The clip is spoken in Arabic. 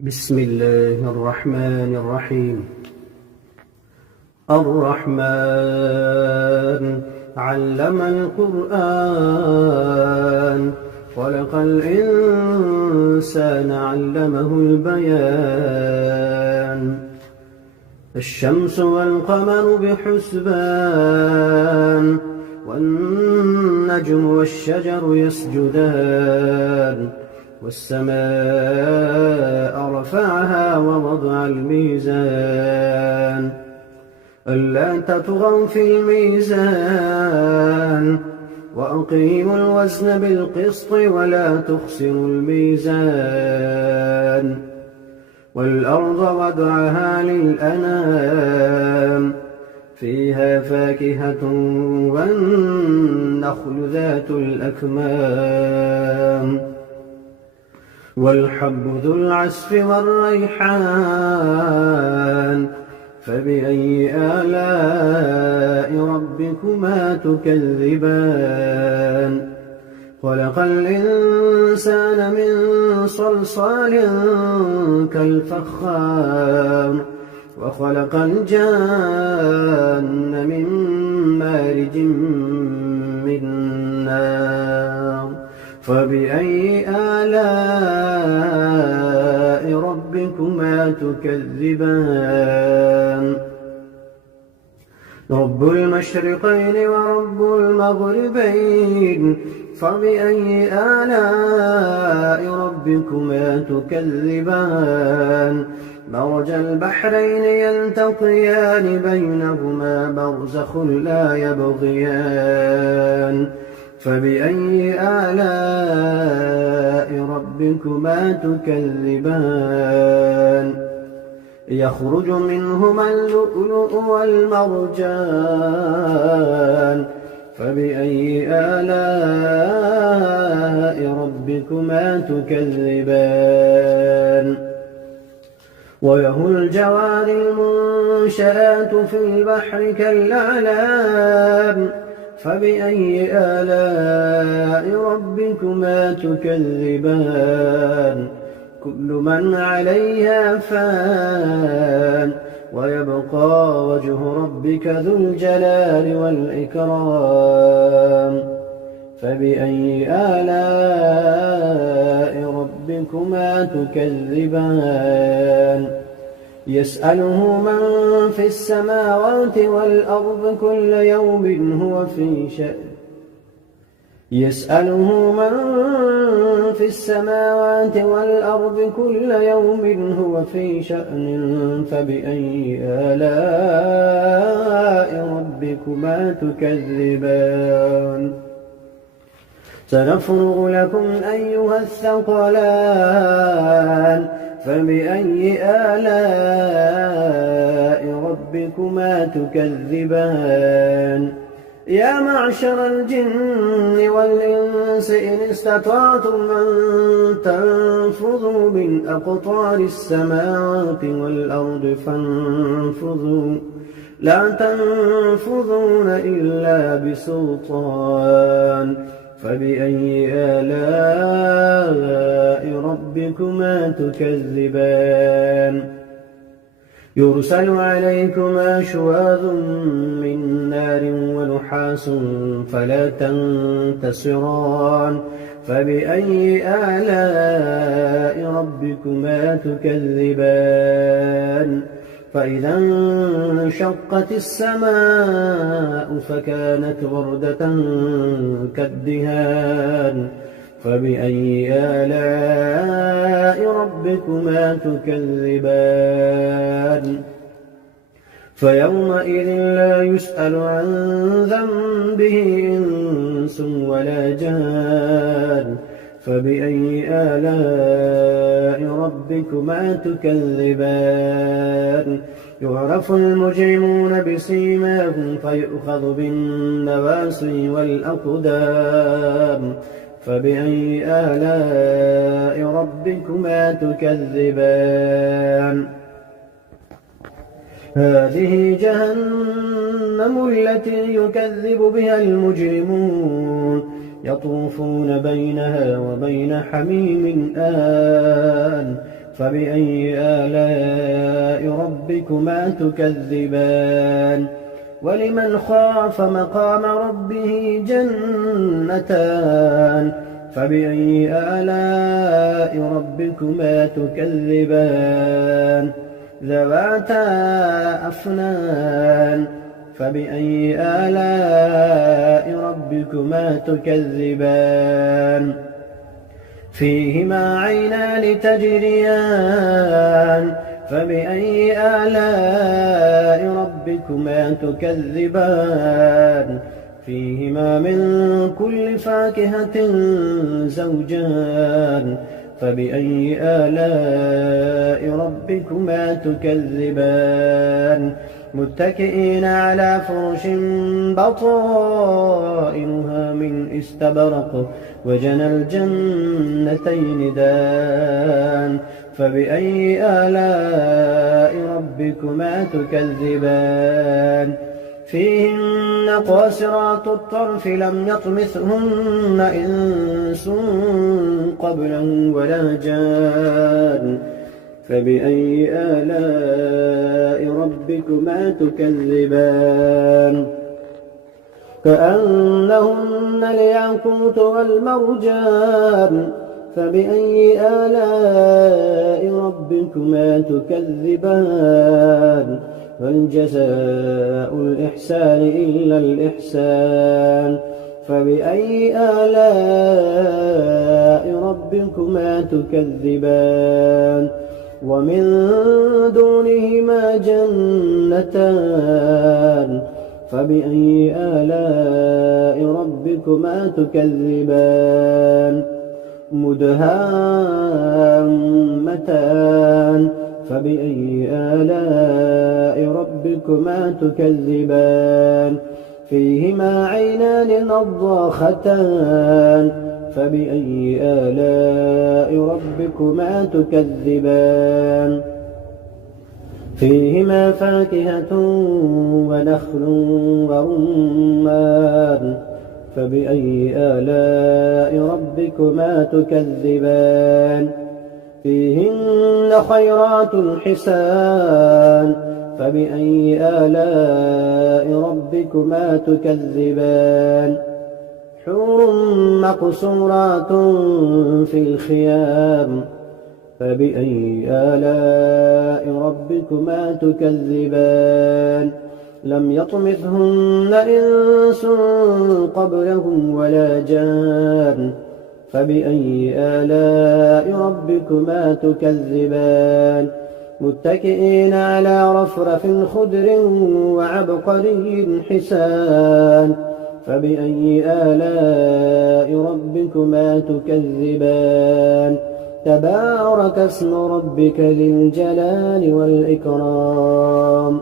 بسم الله الرحمن الرحيم. الرحمن علم القرآن، خلق الإنسان علمه البيان. الشمس والقمر بحسبان، والنجم والشجر يسجدان. والسماء رفعها ووضع الميزان، ألا تطغوا في الميزان، وأقيموا الوزن بالقسط ولا تخسروا الميزان. والأرض وضعها للأنام، فيها فاكهة والنخل ذات الأكمام، والحب ذو العصف والريحان. فبأي آلاء ربكما تكذبان؟ خلق الإنسان من صلصال كالفخار، وخلق الجان من مارج من نار. فبأي آلاء ربكما تكذبان؟ رب المشرقين ورب المغربين، فبأي آلاء ربكما تكذبان؟ مرج البحرين يلتقيان، بينهما برزخ لا يبغيان. فبأي آلاء ربكما تكذبان؟ يخرج منهما اللؤلؤ والمرجان. فبأي آلاء ربكما تكذبان؟ وله الجوار المنشآت في البحر كالأعلام. فبأي آلاء ربكما تكذبان؟ كل من عليها فان، ويبقى وجه ربك ذو الجلال والإكرام. فبأي آلاء ربكما تكذبان؟ يسأله من في السماوات والأرض كل يوم هو في شأن. يسأله من في السماوات والأرض كل يوم هو في شأن. فبأي آلاء ربكما تكذبان؟ سنفرغ لكم أيها الثقلان. فبأي آلاء ربكما تكذبان؟ يا معشر الجن والإنس إن استطعتم أن تنفذوا من أقطار السماوات والأرض فانفذوا، لا تنفذون إلا بسلطان. فبأي آلاء ربكما تكذبان؟ يرسل عليكما شواظ من نار ونحاس فلا تنتصران. فبأي آلاء ربكما تكذبان؟ فإذا انشقت السماء فكانت وردة كالدهان. فبأي آلاء ربكما تكذبان؟ فيومئذ لا يسأل عن ذنبه إنس ولا جان. فبأي آلاء ربكما تكذبان؟ يعرف المجرمون بسيماهم فيؤخذ بالنواصي والأقدام. فبأي آلاء ربكما تكذبان؟ هذه جهنم التي يكذب بها المجرمون، يطوفون بينها وبين حميم آن فبأي آلاء ربكما تكذبان ولمن خاف مقام ربه جنتان فبأي آلاء ربكما تكذبان ذواتا أفنان فبأي آلاء ربكما تكذبان فيهما عينان تجريان فبأي آلاء ربكما تكذبان فيهما من كل فاكهة زوجان فبأي آلاء ربكما تكذبان متكئين على فرش بطائنها من استبرق وجنى الجنتين دان فبأي آلاء ربكما تكذبان فيهن قاصرات الطرف لم يطمثهن إنس قبلهم ولا جان فبأي آلاء ربكما تكذبان كأنهن الياقوت والمرجان فبأي آلاء ربكما تكذبان هل جزاء الإحسان إلا الإحسان فبأي آلاء ربكما تكذبان ومن دونهما جنتان فبأي آلاء ربكما تكذبان مدهامتان فبأي آلاء ربكما تكذبان فيهما عينان نضاختان فبأي آلاء ربكما تكذبان فيهما فاكهة ونخل ورمان فبأي آلاء ربكما تكذبان فيهن خيرات حسان فبأي آلاء ربكما تكذبان حور مقصورات في الخيام فبأي آلاء ربكما تكذبان لم يطمثهن إنس قبلهم ولا جان فبأي آلاء ربكما تكذبان متكئين على رفرف خضر وعبقري حسان فبأي آلاء ربكما تكذبان تبارك اسم ربك ذي الجلال والإكرام